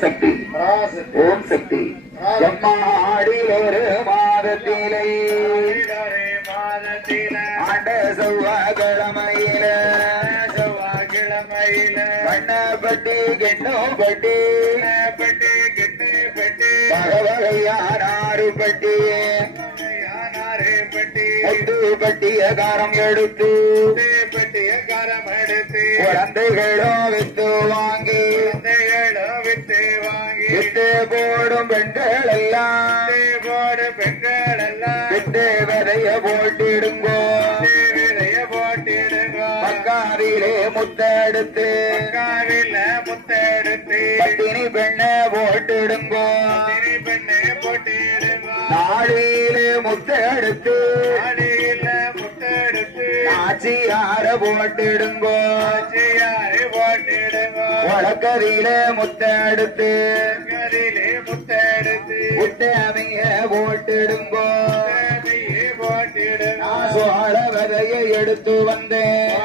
சக்தி ஓம் சக்தி எம்மாடில் ஒரு மாதத்திலே ஆண்ட செவ்வாய்க்கிழமையில கண்ணப்பட்டி கெண்டோப்பட்டி பகவகையானாறு பட்டி பட்டிய காரம் எடுத்து குழந்தைகளோ வித்து வாங்கி வித்து போடும் பெண்கள் எல்லாம் வித்து விதைய போட்டிடுங்கோ பக்காவிலே முத்தெடுத்து பட்டினி பெண்ணை போட்டிடுங்கோ நாளிலே முத்தெடுத்து ஆச்சியார போட்டிடுங்கோ வழக்கதியில முத்தெடுத்து முத்தமைய போட்டிடுங்கோ சோழ விதையை எடுத்து வந்தேன்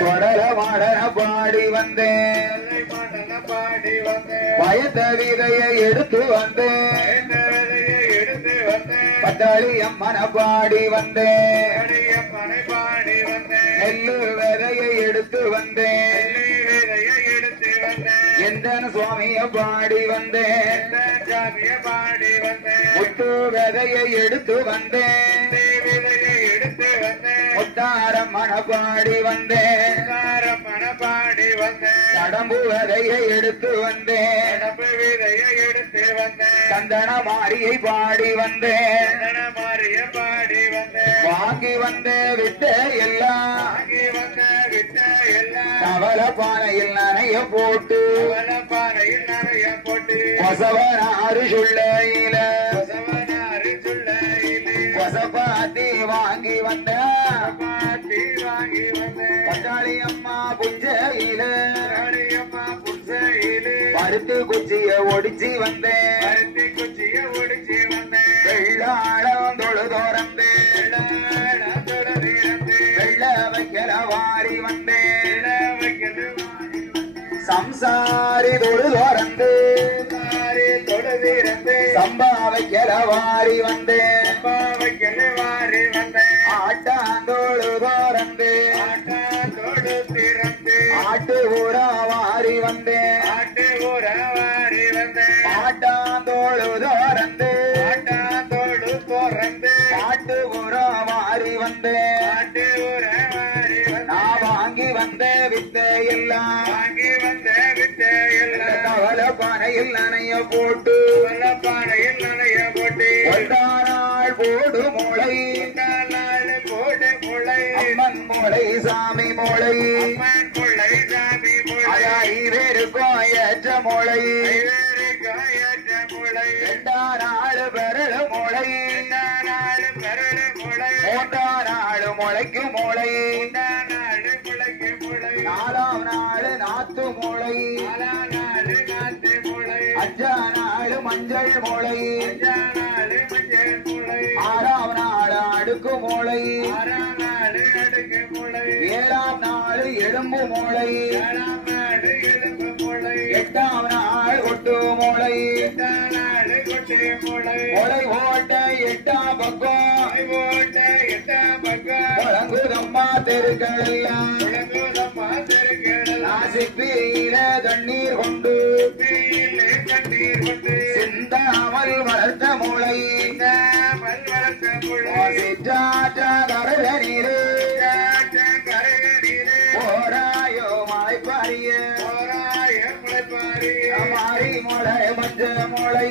சொடல மாடன பாடி வந்தேன் பயத்த விதையை எடுத்து வந்தேன் பட்டாளி அம்மன பாடி வந்தேன் நெல்லு விதையை எடுத்து வந்தேன் எந்த சுவாமிய பாடி வந்தேன் முத்து விதையை எடுத்து வந்தேன் முத்தாரம்மன பாடி வந்தேன் கடம்பு விதையை எடுத்து வந்தேன் சந்தன மாரியை பாடி வந்தேன் வாங்கி வந்த விட்ட எல்லாம் கவல பானையில் நனைய போட்டு கொசவனாறு சொல்லையில கொசப்பாத்தி வாங்கி வந்த பட்டாளி அம்மா புஞ்சையில பருத்து குச்சிய ஒடிச்சு வந்தேன் வெள்ளாளம் தொழுதோரந்து வெள்ள வைக்கல வாரி வந்தேன் சம்சாரி தொழுதோரந்து சம்பா வைக்கல வாரி வந்தேன் ஆட்டாந்தோடு தோரந்து ஆட்டு ஊரா வாரி வந்தேன் ஆட்டாந்தோடு தோரந்து ஆட்டு ஊரா வாரி வந்தேன் நான் வாங்கி வந்த வித்தை எல்லாம் கவல பானையில் நனைய போட்டு ஒன்றானால் போடு மூளை அம்மன் மூளை சாமி மூளை ஐவேருக்கோ ஏற்ற மூளை ரெண்டாநாள் பெருள மூளை மூன்றாம் நாள் முளைக்கு மூளை நாலாம் நாள் நாத்து மூளை அஞ்சா நாள் மஞ்சள் மூளை ஆறாம் நாள் அடுக்கு மூளை ஏழாம் நாள் எலும்பு மூளை எட்டாம் நாள் கொட்டு மூளை மூளை ஓட்ட எட்டாம் பக்கம் முழங்குதம்மா தெருக்கள் எல்லாம் சிப்பியில தண்ணீர் கொண்டு சிந்தாமல் வளர்த்த மூளை கரையீரே போராயோ மலைப்பாரிய மாறி மூளை மஞ்ச மூளை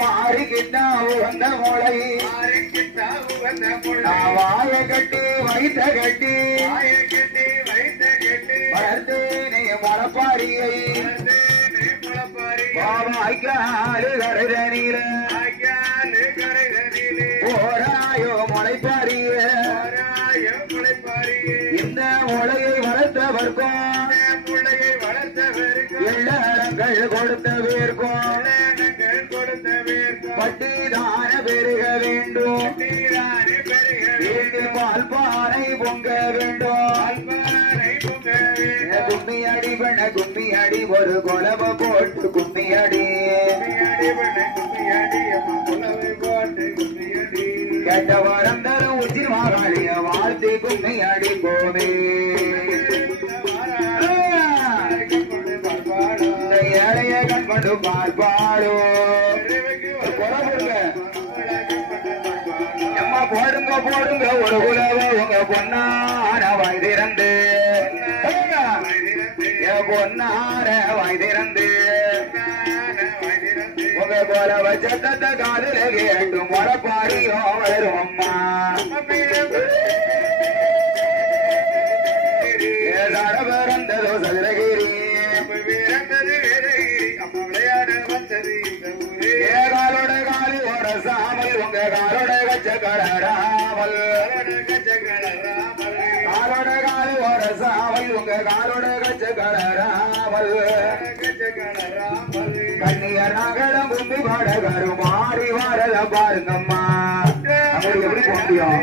மாறிக்கிட்டா உகந்த மூளை வாய கட்டி வைத்த கட்டி வளர்த்தேனே மலப்பாரியை பாவாய்க்காலு கரைதனில போராயோ முளைப்பாரிய இந்த முளையை வளர்த்தவர்க்கும் எள்ளங்கள் கொடுத்தவர்க்கும் பட்டிதான பெருக வேண்டும் வீட்டில் பால் பானை பொங்க வேண்டும் கும்மி அடி பண்ண கும்மி அடி ஒரு கொலவ போட்டு கும்மி அடி கேட்ட வரம் தரும் உச்சி மாகாளிய வாழ்த்தி கும்மி அடி போவே ஏழைய கண்பண்டு பார்ப்பாளோ எம்மா போடுங்க போடுங்க ஒரு உலவ உங்க பொன்னான வயதிறந்து பொன்னான வயதிறந்து உங்க போல வச்சத்த காதல கேட்டு முறப்பாடியோ வரும் அம்மா பிறந்ததோ சதுரகிரி காலோட காலி ஓட சாமல் உங்க காலோட கச்சக்கடராமல் காலோட காலி ஓட சாமல் உங்க காலோட கச்சக்கடராமல் கண்ணியர் நகரம் கும்பி பாடகரு மாறி வரத பாருங்கம்மா அப்படி எப்படி போக முடியும்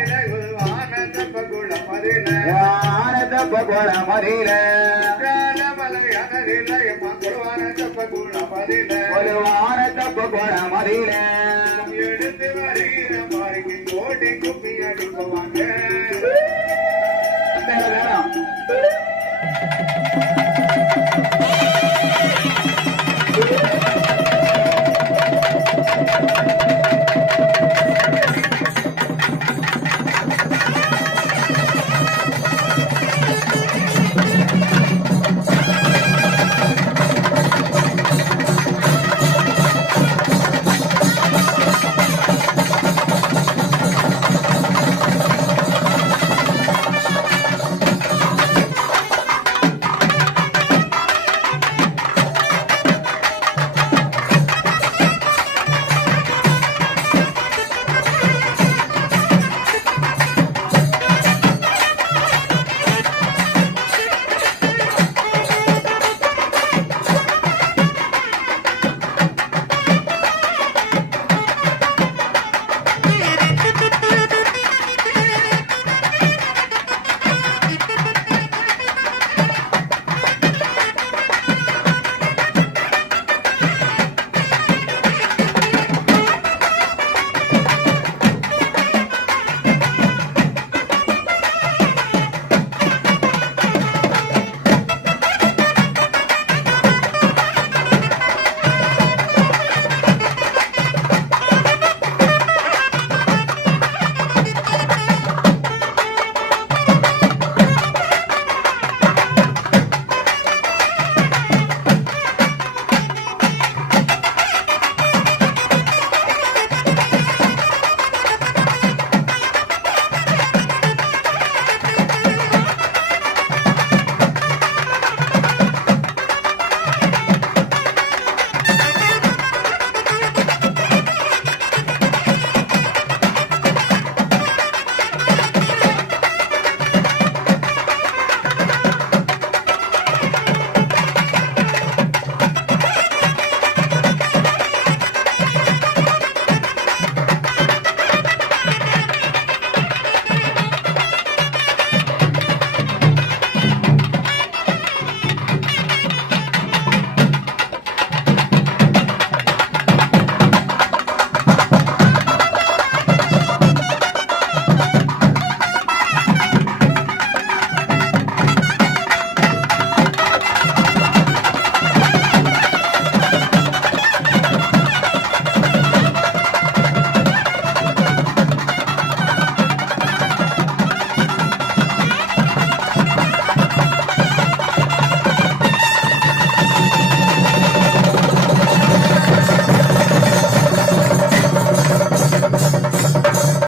ஆனந்தப்ப கோல மதியில ஒரு வாரத்தப்ப கோல மதியில எடுத்து வருகிற மாறிக்கு கோட்டை குப்பி அடிப்பவாங்க வேணும்